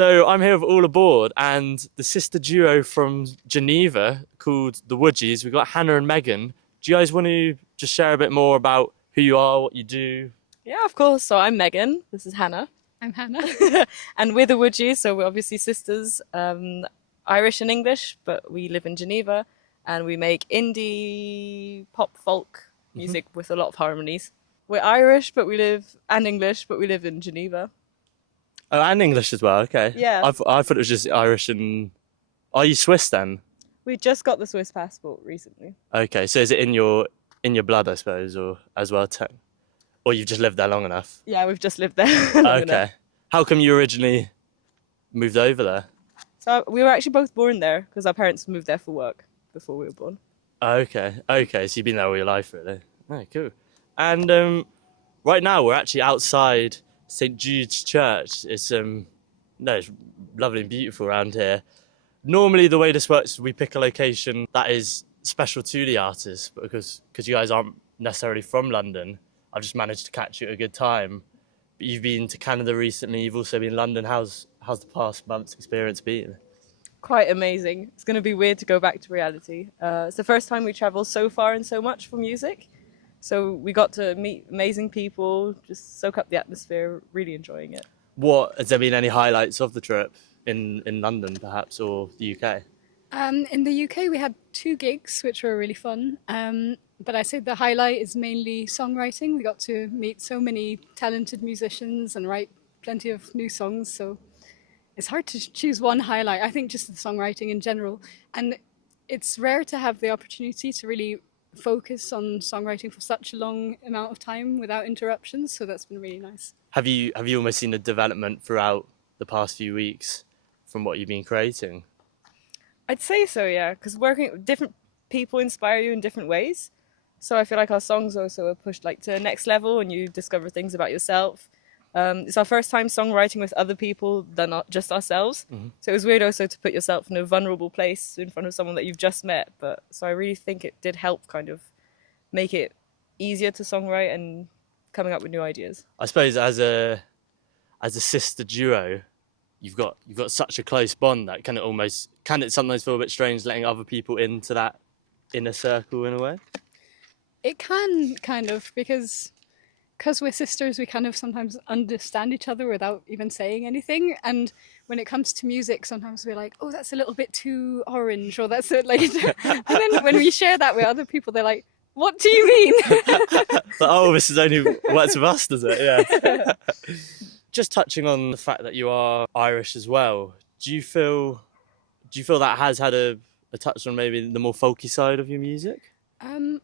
So I'm here with All Aboard and the sister duo from Geneva called the Woodgies. We've got Hannah and Megan. Do you guys want to just share a bit more about who you are, what you do? Yeah, of course. So I'm Megan. This is Hannah. I'm Hannah. And we're the Woodgies, so we're obviously sisters, Irish and English, but we live in Geneva and we make indie pop folk music with a lot of harmonies. We're Irish, and English, but we live in Geneva. Oh, and English as well, okay. Yeah. I thought it was just Irish and... Are you Swiss then? We just got the Swiss passport recently. Okay, so is it in your blood, I suppose, or as well too? Or you've just lived there long enough? Yeah, we've just lived there long enough. Okay. How come you originally moved over there? So we were actually both born there because our parents moved there for work before we were born. Okay, so you've been there all your life, really? Oh, cool. And right now we're actually outside St. Jude's Church. It's it's lovely and beautiful around here. Normally the way this works is we pick a location that is special to the artist, but because you guys aren't necessarily from London, I've just managed to catch you at a good time. But you've been to Canada recently, you've also been in London. How's the past month's experience been? Quite amazing. It's going to be weird to go back to reality. It's the first time we travel so far and so much for music. So we got to meet amazing people, just soak up the atmosphere, really enjoying it. Has there been any highlights of the trip in London perhaps, or the UK? In the UK, we had 2 gigs, which were really fun. But I say the highlight is mainly songwriting. We got to meet so many talented musicians and write plenty of new songs. So it's hard to choose one highlight. I think just the songwriting in general. And it's rare to have the opportunity to really focus on songwriting for such a long amount of time without interruptions. So that's been really nice. Have you almost seen a development throughout the past few weeks from what you've been creating? I'd say so, yeah, because working with different people inspire you in different ways. So I feel like our songs also are pushed to the next level and you discover things about yourself. It's our first time songwriting with other people than not just ourselves. Mm-hmm. So it was weird also to put yourself in a vulnerable place in front of someone that you've just met. So I really think it did help kind of make it easier to songwrite and coming up with new ideas. I suppose as a sister duo, you've got such a close bond that can it sometimes feel a bit strange letting other people into that inner circle in a way? It can kind of, because we're sisters, we kind of sometimes understand each other without even saying anything. And when it comes to music, sometimes we're like, oh, that's a little bit too orange, or that's it. And then when we share that with other people, they're like, what do you mean? Oh, this is only works with us, does it? Yeah. Just touching on the fact that you are Irish as well, do you feel that has had a touch on maybe the more folky side of your music?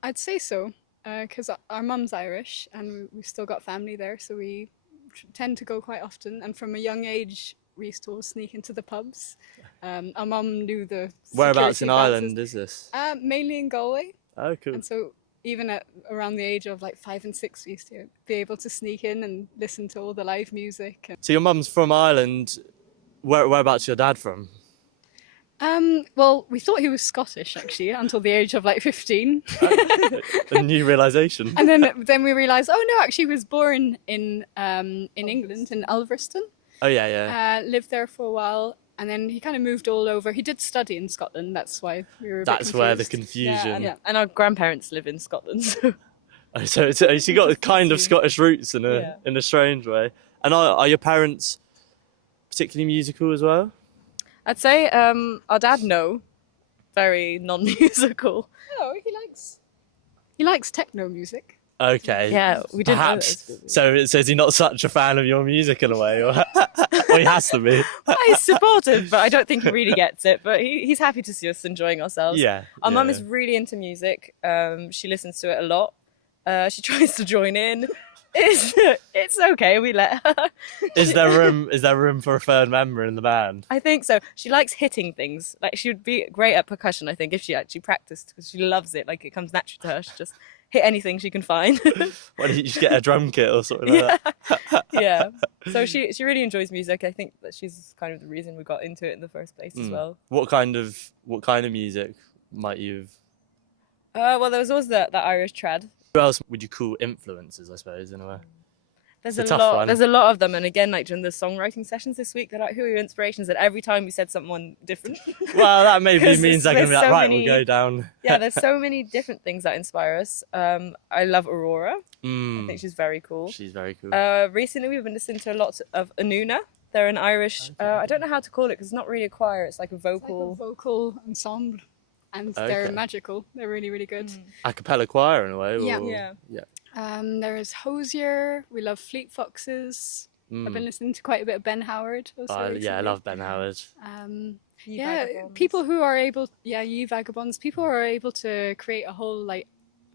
I'd say so, because our mum's Irish and we've still got family there, so we tend to go quite often. And from a young age, we used to always sneak into the pubs. Our mum knew the Whereabouts in bouncers. Ireland is this? Mainly in Galway. Oh, cool. And so even around the age of 5 and 6, we used to be able to sneak in and listen to all the live music. So your mum's from Ireland. Whereabouts your dad from? Well, we thought he was Scottish actually until the age of 15. A new realisation. And then we realised, oh no, actually he was born in England, in Ulverston. Oh yeah. Lived there for a while, and then he kind of moved all over. He did study in Scotland, that's why we were a bit confused. Where the confusion. Yeah, and our grandparents live in Scotland. So you got kind of Scottish roots in a strange way. And are your parents particularly musical as well? I'd say our dad, no, very non-musical. Oh, he likes techno music. Okay. Yeah, we didn't Perhaps. know that. So is he not such a fan of your music in a way, or he has to be? Well, he's supportive, but I don't think he really gets it. But he's happy to see us enjoying ourselves. Yeah. Our mum is really into music. She listens to it a lot. She tries to join in. It's okay, we let her. Is there room for a third member in the band? I think so. She likes hitting things. She would be great at percussion, I think, if she actually practiced, because she loves it. It comes naturally to her. She just hit anything she can find. Why don't you just get a drum kit or something like that? Yeah. So she really enjoys music. I think that she's kind of the reason we got into it in the first place as well. What kind of music might you have? Well, there was always that Irish trad. Who else would you call influences, I suppose, in a way? There's It's a a tough lot. one. There's a lot of them, and again, like during the songwriting sessions this week, they're like, "Who are your inspirations?" And every time we said someone different. Well, that maybe 'Cause means they're going to be there's like, so right, many- we'll go down. Yeah, there's so many different things that inspire us. I love Aurora. I think she's very cool. She's very cool. Recently, we've been listening to a lot of Anuna. They're an Irish. I don't know how to call it because it's not really a choir. It's like a It's like vocal. a vocal ensemble, and they're magical. They're really, really good. A cappella choir in a way. Yeah. Or... Yeah. There's Hosier. We love Fleet Foxes. I've been listening to quite a bit of Ben Howard. Also I recently. love Ben Howard. People who are able, Ye Vagabonds, people who are able to create a whole like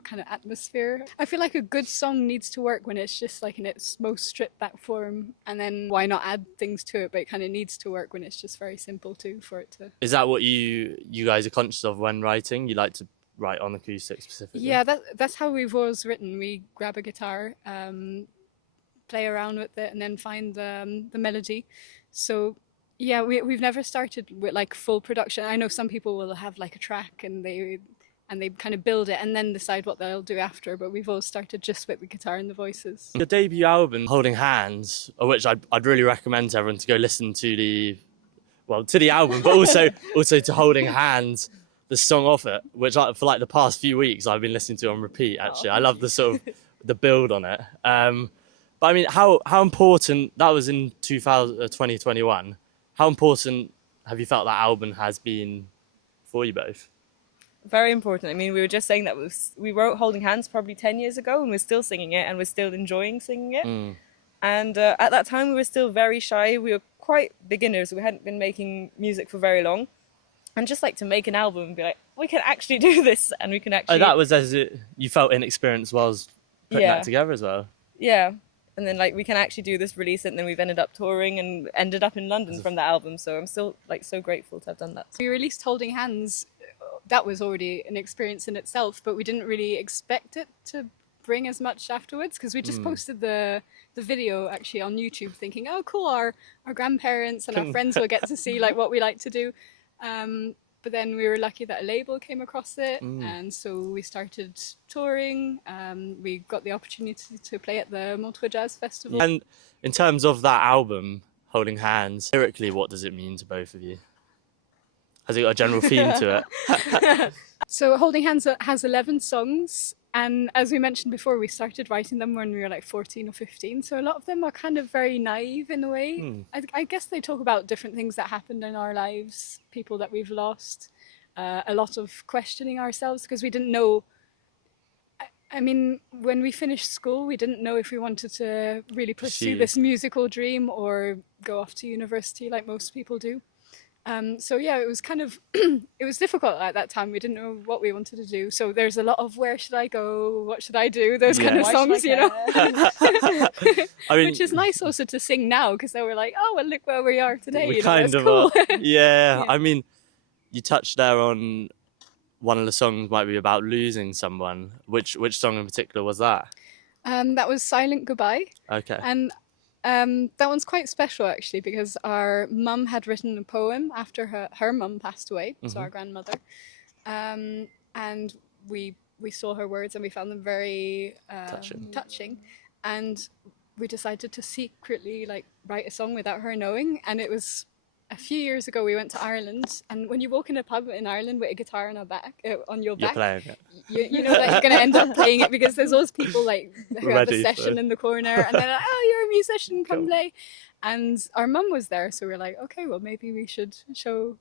kind of atmosphere. I feel like a good song needs to work when it's just like in its most stripped back form, and then why not add things to it, but it kind of needs to work when it's just very simple too, for it to... Is that what you guys are conscious of when writing? You like to write on acoustic specifically? Yeah, that's how we've always written. We grab a guitar, play around with it, and then find the melody. So yeah, we've never started with like full production. I know some people will have like a track and they kind of build it and then decide what they'll do after, but we've all started just with the guitar and the voices. Your debut album, Holding Hands, of which I'd really recommend to everyone to go listen to the album, but also to Holding Hands, the song off it, which for like the past few weeks I've been listening to on repeat. Actually, I love the sort of the build on it. But I mean, how important that was in 2021? How important have you felt that album has been for you both? Very important. I mean, we were just saying that we wrote Holding Hands probably 10 years ago, and we're still singing it, and we're still enjoying singing it. And at that time, we were still very shy. We were quite beginners. We hadn't been making music for very long. And just like to make an album and be like, we can actually do this, and we can actually... Oh, that was you felt inexperienced whilst putting that together as well? Yeah. And then like we can actually do this, release it, and then we've ended up touring and ended up in London from the album. So I'm still like so grateful to have done that. We released Holding Hands. That was already an experience in itself, but we didn't really expect it to bring as much afterwards, because we just posted the video actually on YouTube thinking, oh cool, our grandparents and our friends will get to see like what we like to do. But then we were lucky that a label came across it, and so we started touring. We got the opportunity to play at the Multiple Jazz Festival. And in terms of that album, Holding Hands, lyrically, what does it mean to both of you? Has it got a general theme to it? So Holding Hands has 11 songs. And as we mentioned before, we started writing them when we were like 14 or 15. So a lot of them are kind of very naive in a way. I guess they talk about different things that happened in our lives, people that we've lost, a lot of questioning ourselves, because we didn't know. I mean, when we finished school, we didn't know if we wanted to really pursue this musical dream or go off to university like most people do. So yeah, it was kind of, it was difficult at that time. We didn't know what we wanted to do. So there's a lot of where should I go? What should I do? Those kind of songs, you know. I mean, which is nice also to sing now, because they were like, oh, well, look where we are today. We you know, kind of cool. are. Yeah, I mean, you touched there on one of the songs might be about losing someone. Which song in particular was that? That was Silent Goodbye. Okay. And that one's quite special actually, because our mum had written a poem after her mum passed away, so our grandmother, and we saw her words and we found them very touching, and we decided to secretly like write a song without her knowing. And it was a few years ago. We went to Ireland, and when you walk in a pub in Ireland with a guitar on your back, You're playing it. you know that you're going to end up playing it, because there's always people like who have a session in the corner, and they're like, oh, you're a musician, come play. And our mum was there, so we're like, okay, well maybe we should show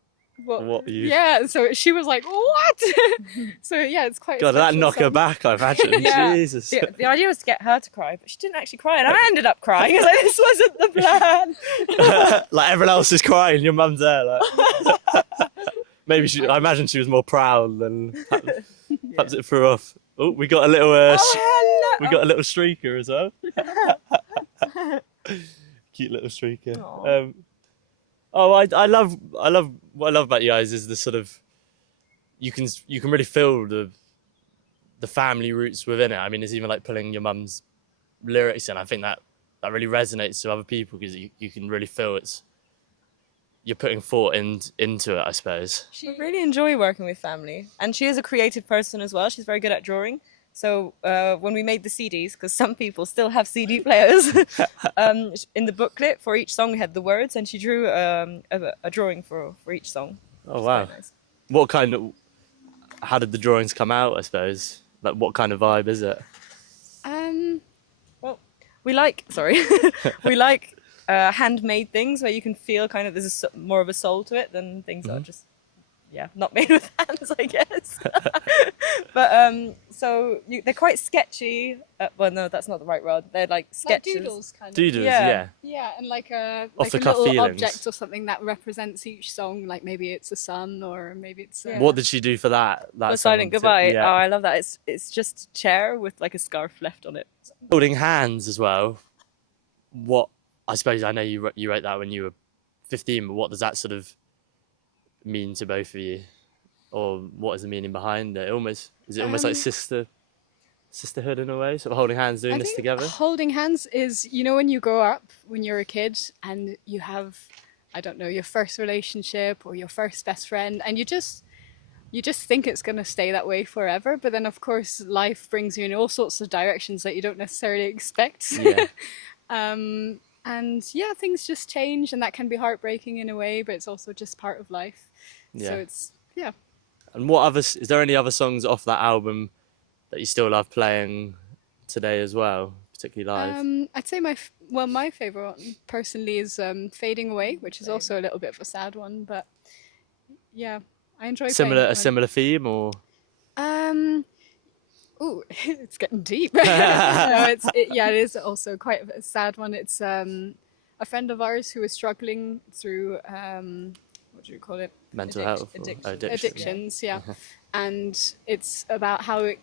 what you... Yeah, so she was like, what? So yeah, it's quite... God, that knock her back, I imagine. Jesus. The idea was to get her to cry, but she didn't actually cry, and I ended up crying. I was like, this wasn't the plan. Like everyone else is crying, your mum's there. Like. Maybe I imagine she was more proud than perhaps it threw off. Oh, we got a little we got a little streaker as well. Cute little streaker. I love what I love about you guys is the sort of you can really feel the family roots within it. I mean, it's even like pulling your mum's lyrics in. I think that really resonates to other people, because you can really feel you're putting thought into it, I suppose. I really enjoy working with family, and she is a creative person as well. She's very good at drawing, So when we made the CDs, because some people still have CD players, in the booklet for each song we had the words, and she drew a drawing for each song. Oh Which is wow! quite nice. What kind of? How did the drawings come out? I suppose. Like, what kind of vibe is it? Well, we like we like handmade things where you can feel kind of there's more of a soul to it than things that are just not made with hands, I guess. But they're quite sketchy. Well, no, that's not the right word. They're like sketches. Like doodles, kind of. Doodles, Yeah. yeah. Yeah, and like a Off-the-cuff little feelings. object or something that represents each song. Like maybe it's a sun, or maybe it's. Yeah. What did she do for that? For song Silent in Goodbye. particular? Oh, Yeah. I love that. It's just a chair with like a scarf left on it. Holding hands as well. What I suppose I know you wrote that when you were 15, but what does that sort of mean to both of you, or what is the meaning behind it? Is it almost like sisterhood in a way, sort of holding hands, doing I this think together? holding hands is, when you grow up, when you're a kid, and you have, I don't know, your first relationship or your first best friend, and you just think it's going to stay that way forever. But then, of course, life brings you in all sorts of directions that you don't necessarily expect. Yeah. And yeah, things just change, and that can be heartbreaking in a way, but it's also just part of life. Yeah. So it's, yeah. And is there any other songs off that album that you still love playing today as well, particularly live? I'd say my favorite one personally is Fading Away, which is also a little bit of a sad one, but yeah, I enjoy playing that A one. similar theme, or? Ooh, it's getting deep. No, it is also quite a sad one. It's a friend of ours who is struggling through what do you call it? Mental health. Or Addictions, yeah. And it's about how it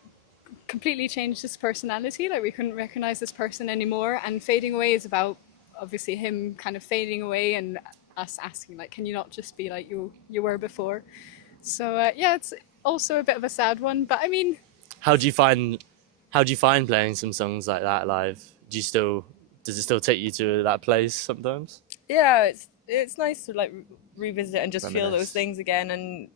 completely changed his personality. Like, we couldn't recognize this person anymore. And Fading Away is about obviously him kind of fading away, and us asking, like, can you not just be like you were before? So yeah, it's also a bit of a sad one. But I mean, How do you find playing some songs like that live? Does it still take you to that place sometimes? Yeah, it's nice to like revisit and just feel Reminisce. those things again, and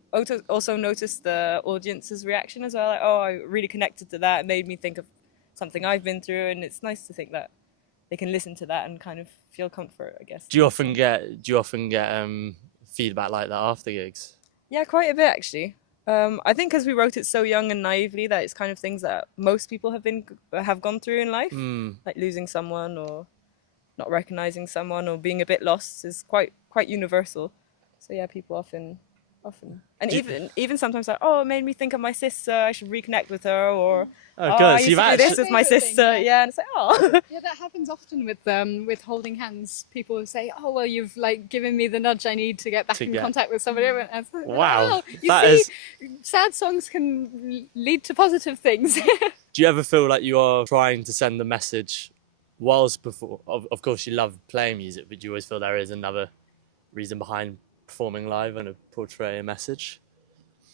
also notice the audience's reaction as well. Like, oh, I really connected to that. It made me think of something I've been through, and it's nice to think that they can listen to that and kind of feel comfort, I guess. Do you often get feedback like that after gigs? Yeah, quite a bit actually. I think because we wrote it so young and naively that it's kind of things that most people have gone through in life, like losing someone or not recognizing someone or being a bit lost is quite universal. So yeah, people often, and even sometimes like, oh, it made me think of my sister. I should reconnect with her, or Oh, I good. used to do this with my Favorite thing, sister. Yeah, and it's like, oh. yeah, that happens often with holding hands. People will say, "Oh, well, you've like given me the nudge I need to get back in contact with somebody." And it's like, Wow, you that see, sad songs can lead to positive things. Do you ever feel like you are trying to send a message whilst before? Of course, you love playing music, but do you always feel there is another reason behind performing live and to portray a message?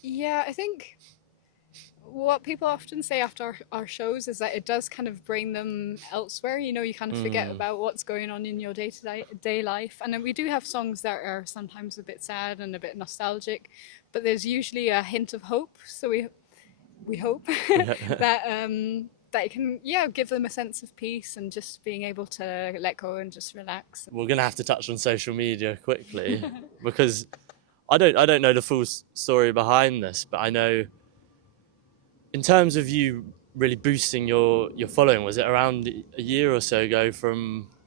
Yeah, I think what people often say after our shows is that it does kind of bring them elsewhere. You kind of forget about what's going on in your day-to-day life. And then we do have songs that are sometimes a bit sad and a bit nostalgic, but there's usually a hint of hope. So we hope that it can, give them a sense of peace and just being able to let go and just relax. We're gonna have to touch on social media quickly because I don't know the full story behind this, but I know in terms of you really boosting your following, was it around a year or so ago I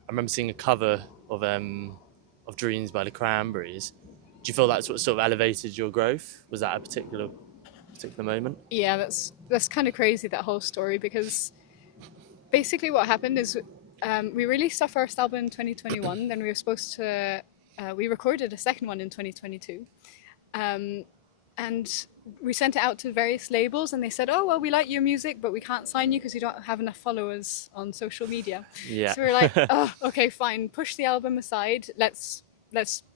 remember seeing a cover of Dreams by the Cranberries. Do you feel that's what sort of elevated your growth? Was that a particular moment? Yeah, that's kind of crazy, that whole story, because basically what happened is we released our first album in 2021, then we were supposed to we recorded a second one in 2022, and we sent it out to various labels, and they said, oh, well, we like your music, but we can't sign you because you don't have enough followers on social media. Yeah. So we were like, oh, okay, fine, push the album aside, let's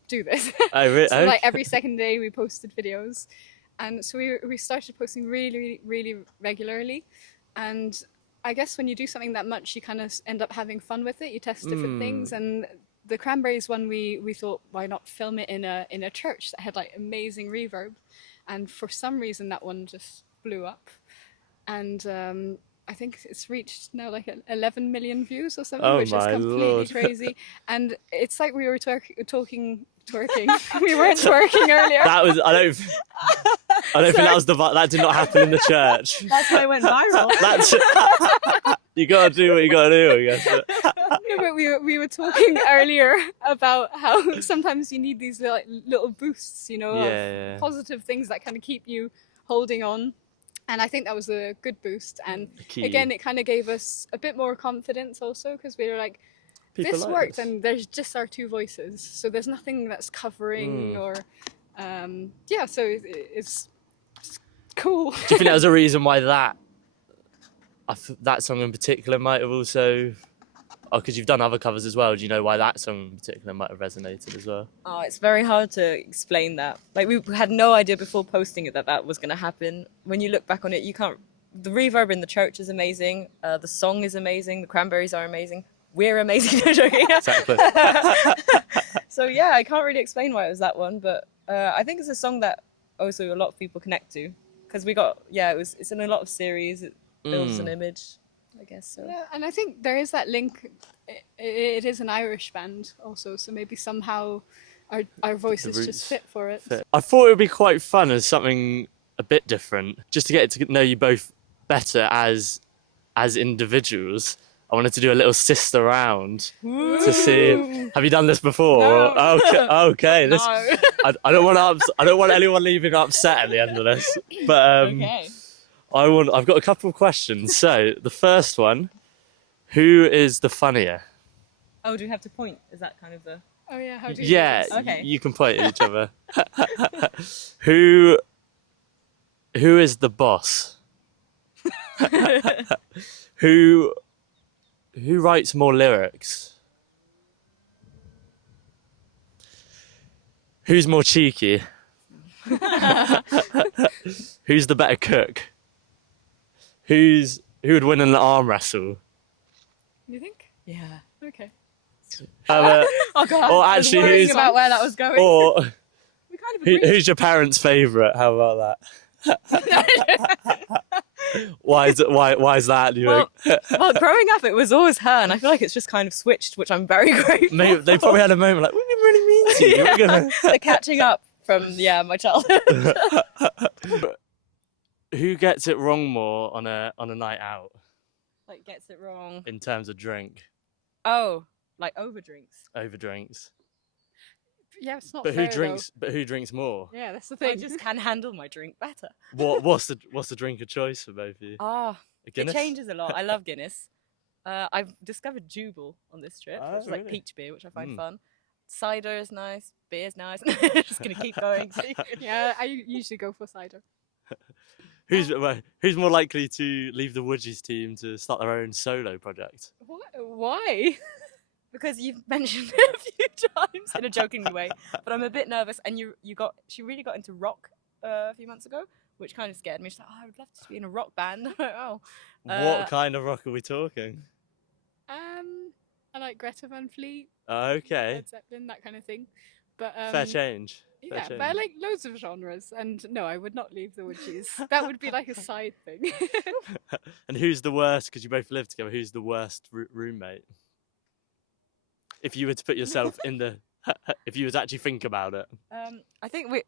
do this. Oh, really? So like every second day we posted videos, and so we started posting really, really regularly. And I guess when you do something that much, you kind of end up having fun with it. You test different things, and the Cranberries one, we thought, why not film it in a church that had like amazing reverb, and for some reason that one just blew up. and I think it's reached now like 11 million views or something, Oh which is my completely Lord. crazy. And it's like we were twerking. We weren't twerking earlier. That was, I don't think that was that did not happen in the church. That's why it went viral. That's, you gotta do what you gotta do, I guess. No, but we were talking earlier about how sometimes you need these little boosts, you know, Yeah. of positive things that kind of keep you holding on. And I think that was a good boost. And Key. again, it kind of gave us a bit more confidence also, because we were like, People this like worked, this. and there's just our two voices, so there's nothing that's covering or so it's cool. Do you think that was a reason why that song in particular might have also... Oh, because you've done other covers as well. Do you know why that song in particular might have resonated as well? Oh, it's very hard to explain that. Like, we had no idea before posting it that was going to happen. When you look back on it, you can't... The reverb in the church is amazing. The song is amazing. The Cranberries are amazing. We're amazing. No joking. Exactly. So yeah, I can't really explain why it was that one, but I think it's a song that also a lot of people connect to, because it's in a lot of series. It builds an image, I guess. So. Yeah, and I think there is that link. It is an Irish band also, so maybe somehow our voices roots just fit for it. I thought it would be quite fun as something a bit different, just to get to know you both better as individuals. I wanted to do a little sister round to see. Have you done this before? No. Okay. This, No. I don't want anyone leaving upset at the end of this. But Okay. I've got a couple of questions. So the first one, who is the funnier? Oh, do we have to point? Is that kind of the... Oh yeah, how do you Yeah, do this? Okay. you can point at each other. Who is the boss? Who writes more lyrics? Who's more cheeky? Who's the better cook? Who would win in an arm wrestle? You think? Yeah. Okay. Oh God. Or I was actually, worrying who's about where that was going. or We kind of agree. who's your parents' favourite? How about that? Why is that? Do you Well, think? well, growing up, it was always her, and I feel like it's just kind of switched, which I'm very grateful. Maybe they probably had a moment like, we've been really mean to you. We're gonna... They're catching up from my childhood. Who gets it wrong more on a night out Like, gets it wrong. in terms of drink, Oh, like over drinks. over drinks? Yeah, it's not But fair, who drinks? But who drinks more? Though. Yeah, that's the I thing. just can handle my drink better. What's the drink of choice for both of you? Ah, A it Guinness? changes a lot. I love Guinness. I've discovered Jubel on this trip, Oh, which is like really? peach beer, which I find fun. Cider is nice. Beer's nice. Just gonna keep going. Yeah, I usually go for cider. Who's more likely to leave the Woodgies team to start their own solo project? What? Why? Because you've mentioned it a few times in a joking way, but I'm a bit nervous. And she really got into rock a few months ago, which kind of scared me. She's like, oh, I would love to be in a rock band. I'm like, oh. What kind of rock are we talking? I like Greta Van Fleet, Okay, Led Zeppelin, that kind of thing. But fair change. Fair yeah, change. but I like loads of genres, and no, I would not leave the Woodgies. That would be like a side thing. And who's the worst? Because you both live together. Who's the worst roommate? If you were to put yourself in the, if you were to actually think about it. I think we're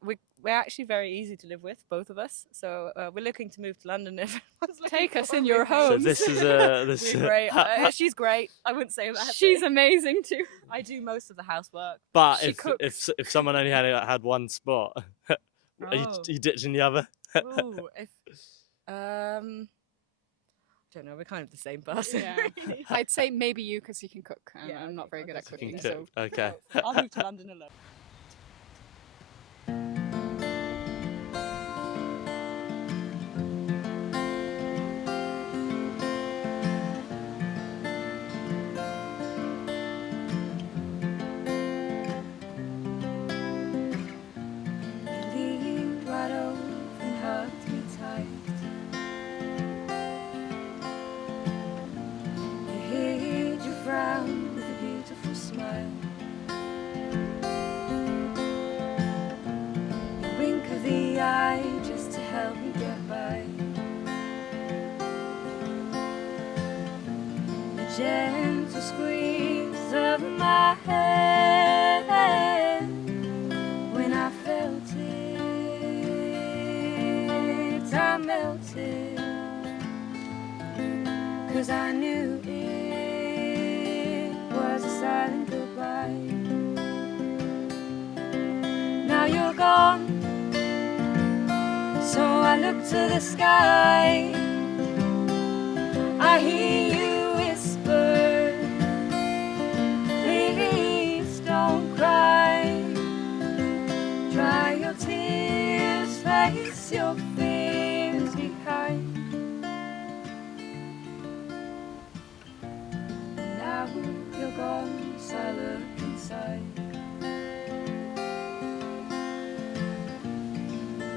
actually very easy to live with, both of us. So we're looking to move to London. If anyone's looking Take us for a in your roommate. So home. this is this. We're great. She's great. I wouldn't say that. She's amazing too. I do most of the housework. But She if cooks. someone only had one spot, are Oh. you ditching the other? Ooh, if I don't know. We're kind of the same person. Yeah. really. I'd say maybe you, because you can cook. Yeah, I'm not okay, very good at I'll You cooking, can so cook. Okay. I'll move to London alone. Leaned right over and hugged me tight. I hid your frown with a beautiful smile. squeeze of my hand when I felt it, I melted, 'cause I knew it was a silent goodbye. Now you're gone, so I look to the sky. I hear you whisper, please don't cry. Dry your tears, face your fears behind. Now you're gone, so I look inside.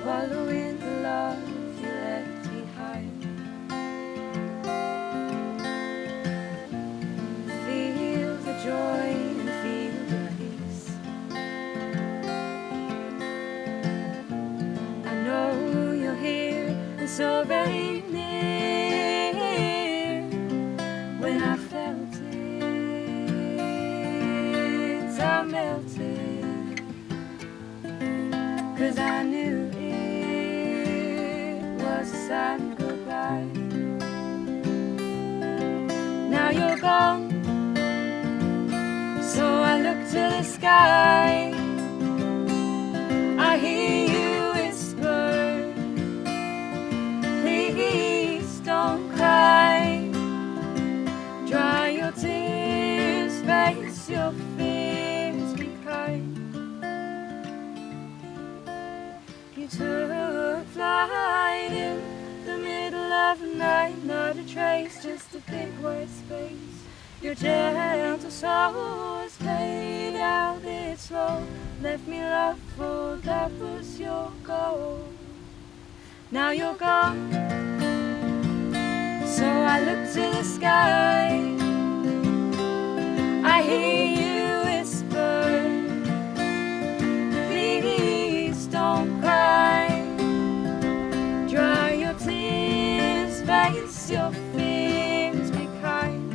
Following the love you left behind. Feel the joy and feel the peace. I know you're here and so very near. When I felt it, I melted, 'cause I knew a silent goodbye. Now you're gone, so I look to the sky. I hear you whisper, please don't cry. Dry your tears, face your fears, be kind. You took flight in the middle of the night, not a trace, just a big white space. Your gentle soul has played out its role, left me loveful, that was your goal. Now you're gone, so I look to the sky. I hear you whisper, please don't cry. Dry your tears, face your fears, be kind.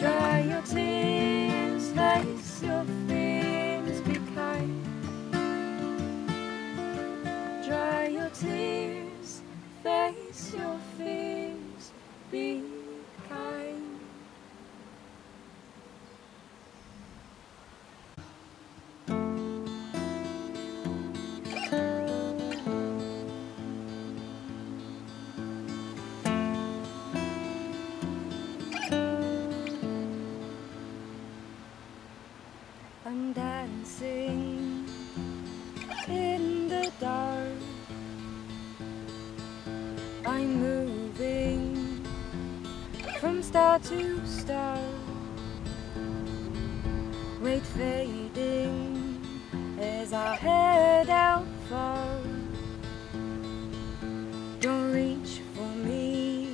Dry your tears, face your fears, be kind. Dry your tears, face your fears, be kind. I'm dancing in the dark. I'm moving from star to star. Weight fading as I head out far. Don't reach for me,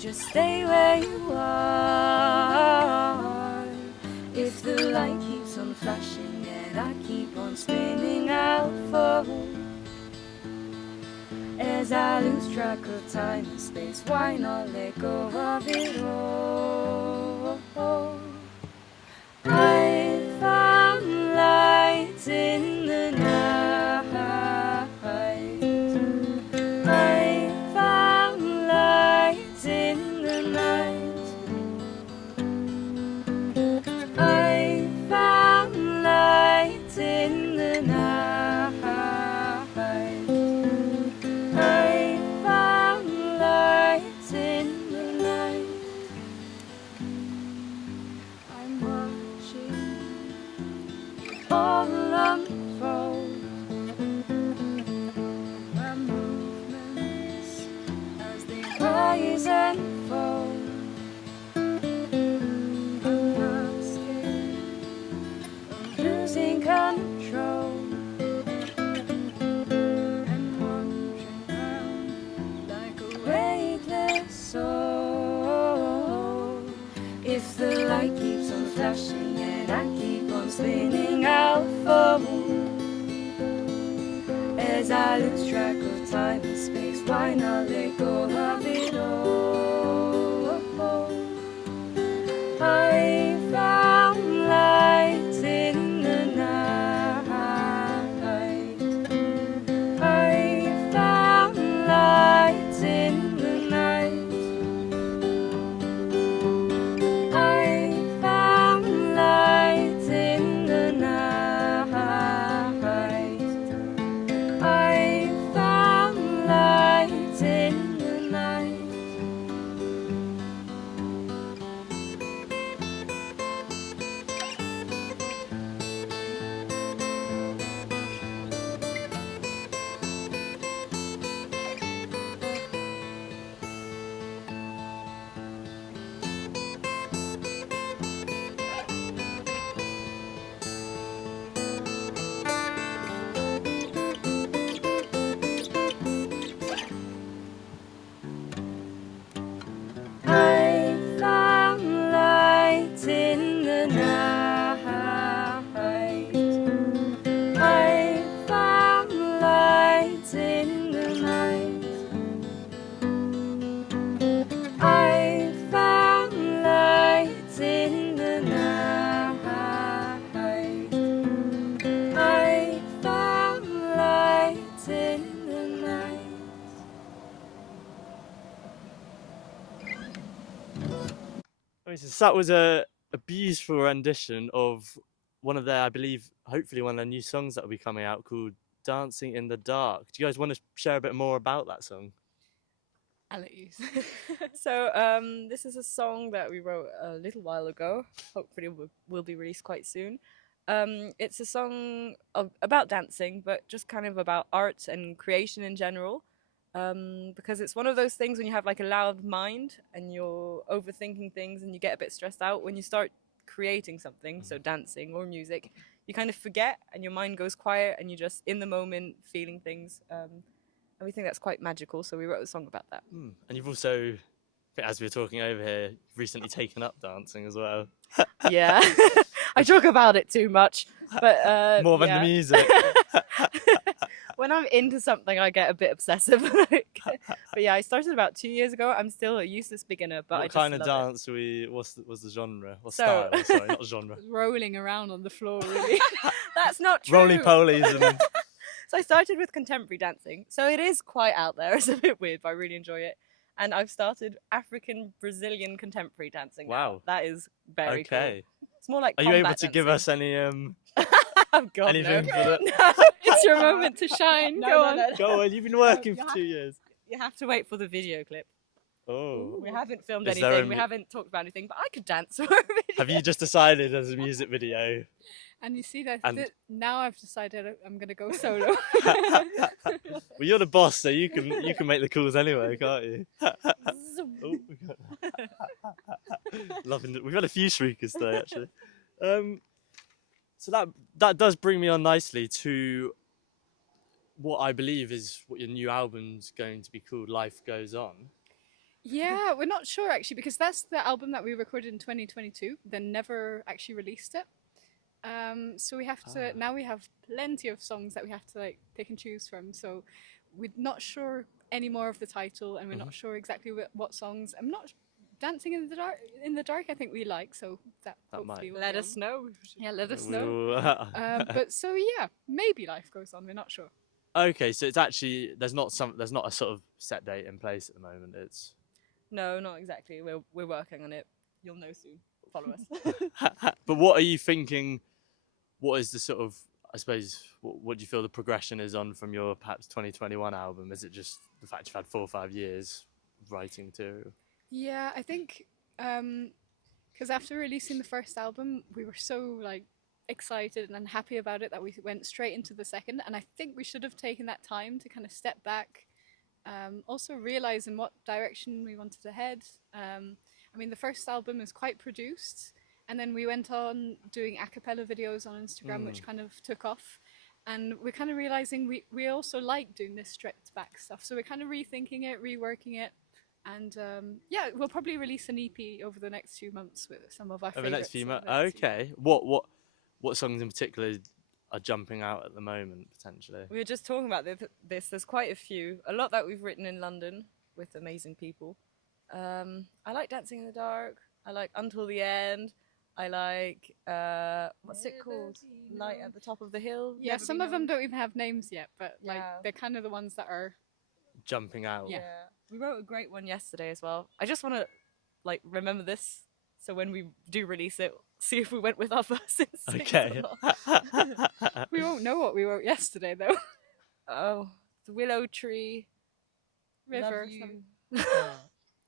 just stay where you are. If the light keeps on flashing and I keep on spinning, I'll fall. As I lose track of time and space, why not let go of it all? I found light in the night. I found light in the night. I found light in the night. I found light in the night. I'm watching all unfold. My movements as they rise and fall. I'm not scared of losing control. And wandering round like a weightless soul. If the light keeps on flashing and I keep on spinning, I'll fall. As I lose track of time and space, why not let go of it all? Amazing. So that was a beautiful rendition of one of their, I believe, hopefully one of their new songs that will be coming out called Dancing in the Dark. Do you guys want to share a bit more about that song? I'll let you. So this is a song that we wrote a little while ago. Hopefully will be released quite soon. It's a song about dancing, but just kind of about art and creation in general. Because it's one of those things when you have like a loud mind and you're overthinking things and you get a bit stressed out, when you start creating something, so dancing or music, you kind of forget and your mind goes quiet and you're just in the moment feeling things. And we think that's quite magical, so we wrote a song about that. And you've also, as we were talking over here, recently taken up dancing as well. Yeah. I talk about it too much, but More than the music. When I'm into something, I get a bit obsessive. But yeah, I started about 2 years ago. I'm still a useless beginner, but I What just kind of love it. dance was the genre? What So- style? Sorry, not genre. Rolling around on the floor, really. That's not true. Roly polies and So I started with contemporary dancing. So it is quite out there. It's a bit weird, but I really enjoy it. And I've started African Brazilian contemporary dancing. Now. Wow. That is very okay. cool. It's more like Are you able to combat give us dancing. any Oh God, anything no. for that? No. It's your moment to shine. No, Go no, on. no, no. Go on, you've been working you for have- 2 years. You have to wait for the video clip. Oh. We haven't filmed Is there anything. a We mu- haven't talked about anything, but I could dance for a video. Have you just decided as a music video? And you see that And- now I've decided I'm going to go solo. Well, you're the boss, so you can make the calls anyway, can't you? Oh, we got loving it. We've had a few shriekers today, actually. So that does bring me on nicely to what I believe is what your new album's going to be called, Life Goes On. Yeah, we're not sure actually, because that's the album that we recorded in 2022, then never actually released it. So we have to now we have plenty of songs that we have to like pick and choose from. So we're not sure any more of the title, and we're not sure exactly what songs. I'm not Dancing in the Dark. In the Dark, I think we like, so that hopefully will Let be us on. know. Yeah, let us know. We'll- But so yeah, maybe Life Goes On. We're not sure. Okay, so it's actually there's not a sort of set date in place at the moment. It's No, not exactly. We're working on it. You'll know soon. Follow us. but what are you thinking? What is the sort of, I suppose, what do you feel the progression is on from your perhaps 2021 album? Is it just the fact you've had 4 or 5 years of writing material? Yeah, I think because after releasing the first album, we were so like excited and happy about it that we went straight into the second. And I think we should have taken that time to kind of step back, also realize in what direction we wanted to head. I mean, the first album is quite produced, and then we went on doing a cappella videos on Instagram, which kind of took off. And we're kind of realizing we also like doing this stripped back stuff. So we're kind of rethinking it, reworking it. And yeah, we'll probably release an EP over the next few months with some of our Over the next favourites few of months. the next few Okay. What songs in particular are jumping out at the moment potentially? We were just talking about this. There's quite a few. A lot that we've written in London with amazing people. I like Dancing in the Dark. I like Until the End. I like what's it called? Light at the Top of the Hill. Yeah, Never some Be of them Known. don't even have names yet, but like Yeah. they're kind of the ones that are. Jumping out. Yeah. We wrote a great one yesterday as well. I just want to like remember this, so when we do release it, see if we went with our first instincts Okay. or not. We won't know what we wrote yesterday though. Oh, the Willow Tree. River. Love you.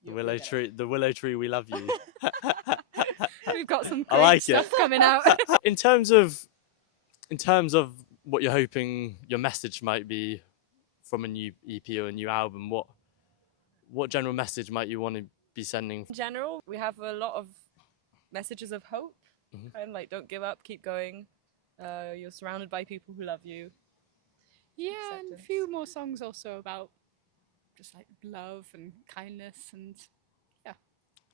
The willow tree, we love you. We've got some I great like it. stuff coming out. in terms of what you're hoping your message might be from a new EP or a new album, what general message might you want to be sending? In general, we have a lot of messages of hope, Mhm. and like don't give up, keep going. You're surrounded by people who love you. Yeah, and a Acceptance. few more songs also about just like love and kindness and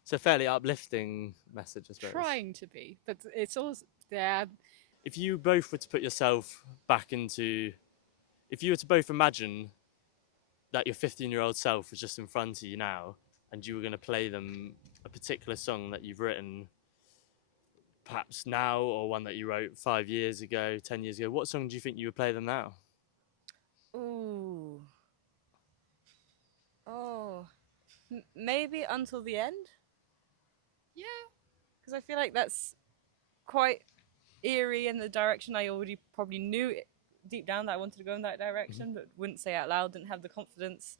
It's a fairly uplifting message, I suppose. trying to be, but it's also yeah. If you both were to put yourself back into, if you were to both imagine that your 15-year-old self was just in front of you now and you were going to play them a particular song that you've written perhaps now or one that you wrote 5 years ago, 10 years ago, what song do you think you would play them now? Ooh. Oh. Maybe Until the End. Yeah, because I feel like that's quite eerie in the direction I already probably knew deep down that I wanted to go in that direction, but wouldn't say out loud, didn't have the confidence.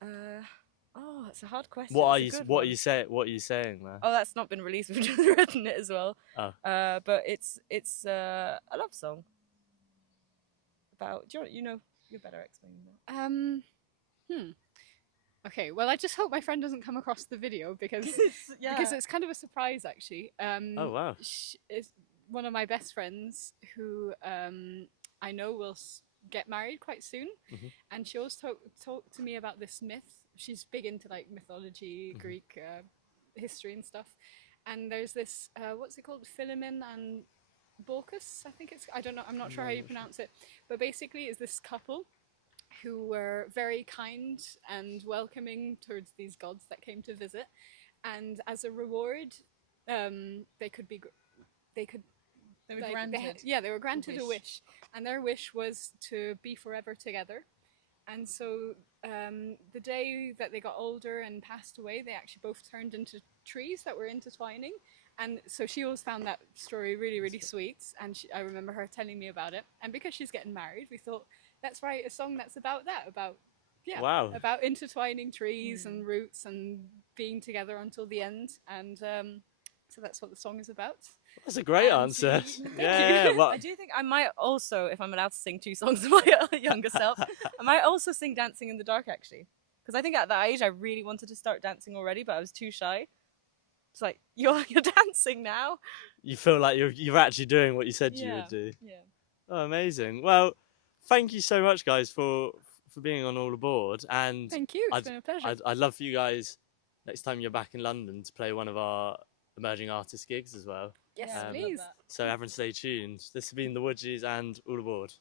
Oh, it's a hard question. What are you saying? What are you saying there? Oh, that's not been released. We've just written it as well. Oh. But it's a love song about. You're better explaining that. Okay, well, I just hope my friend doesn't come across the video because because it's kind of a surprise, actually. Oh wow! Is one of my best friends who I know will get married quite soon, and she always talked to me about this myth. She's big into like mythology, Greek history and stuff. And there's this what's it called, Philemon and Baucis, I think it's. I don't know. I'm not sure how you pronounce it, but basically, is this couple who were very kind and welcoming towards these gods that came to visit, and as a reward, they were granted. They were granted a wish, and their wish was to be forever together. And so the day that they got older and passed away, they actually both turned into trees that were intertwining. And so she always found that story really, really sweet. And I remember her telling me about it. And because she's getting married, we thought, let's write a song that's about that, about intertwining trees and roots and being together until the end. And so that's what the song is about. That's a great answer. Well, I do think I might also, if I'm allowed to sing 2 songs of my younger self, I might also sing Dancing in the Dark, actually. Because I think at that age I really wanted to start dancing already, but I was too shy. It's like, you're dancing now. You feel like you're actually doing what you said you would do. Yeah. Oh, amazing. Well, thank you so much, guys, for being on All Aboard. And thank you. It's been a pleasure. I'd love for you guys, next time you're back in London, to play one of our emerging artist gigs as well. Yes, please. So everyone stay tuned. This has been the Woodgies and All Aboard.